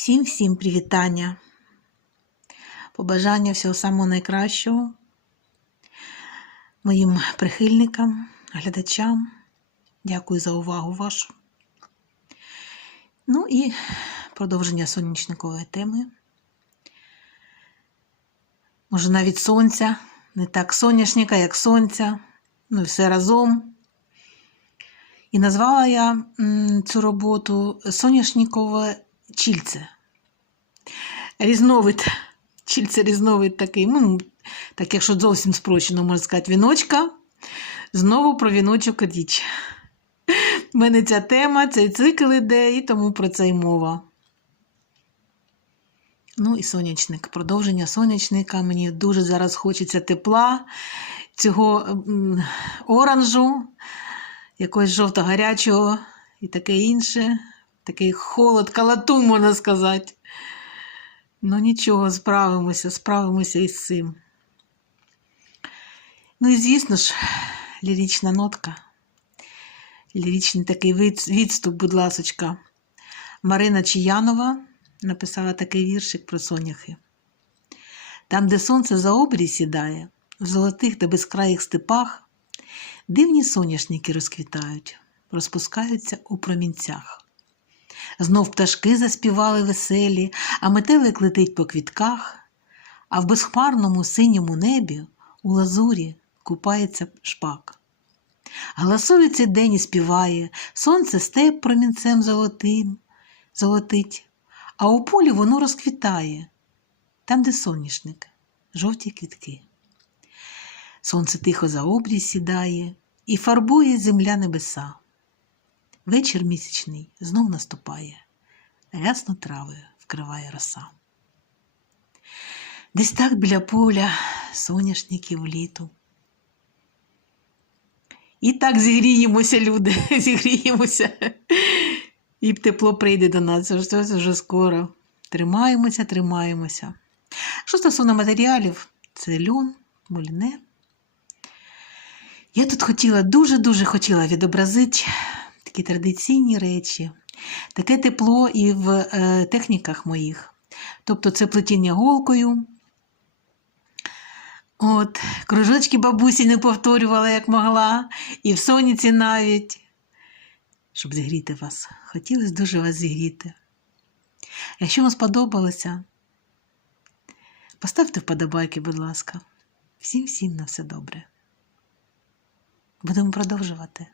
Всім всім привітання. Побажання всього самого найкращого моїм прихильникам, глядачам. Дякую за увагу вашу. Ну і продовження сонячникової теми. Може, навіть сонця, не так соняшника, як сонця, ну і все разом. І назвала я цю роботу Соняшникове чільце. Різновид. Чільце різновид такий. Ну, так, якщо зовсім спрощено, можна сказати, віночка. Знову про віночок річ. У мене ця тема, цей цикл іде, і тому про це й мова. Ну і сонячник. Продовження сонячника. Мені дуже зараз хочеться тепла, цього оранжу, якогось жовто-гарячого і таке інше. Такий холод, калатун, можна сказати. Ну нічого, справимося, справимося із цим. Ну і звісно ж, лірична нотка. Ліричний такий відступ, будь ласочка. Марина Чиянова написала такий віршик про соняхи. Там, де сонце за обрій сідає, в золотих та безкраїх степах, дивні соняшники розквітають, розпускаються у промінцях. Знов пташки заспівали веселі, а метелик летить по квітках, а в безхмарному синьому небі у лазурі купається шпак. Галасує цей день і співає, сонце степ промінцем золотим, золотить, а у полі воно розквітає, там, де соняшник, жовті квітки. Сонце тихо за обрій сідає і фарбує земля небеса. Вечір місячний знов наступає, рясно травою вкриває роса. Десь так біля поля соняшників літу. І так зігріємося, люди, зігріємося. І тепло прийде до нас, це вже, скоро. Тримаємося, тримаємося. Що стосовно матеріалів, це льон, муліне. Я тут хотіла, дуже-дуже хотіла відобразити такі традиційні речі, таке тепло і в е, техніках моїх. Тобто це плетіння голкою. От, кружочки бабусі не повторювала, як могла, і в соніці навіть, щоб зігріти вас. Хотілося дуже вас зігріти. Якщо вам сподобалося, поставте вподобайки, будь ласка. Всім всім на все добре. Будемо продовжувати.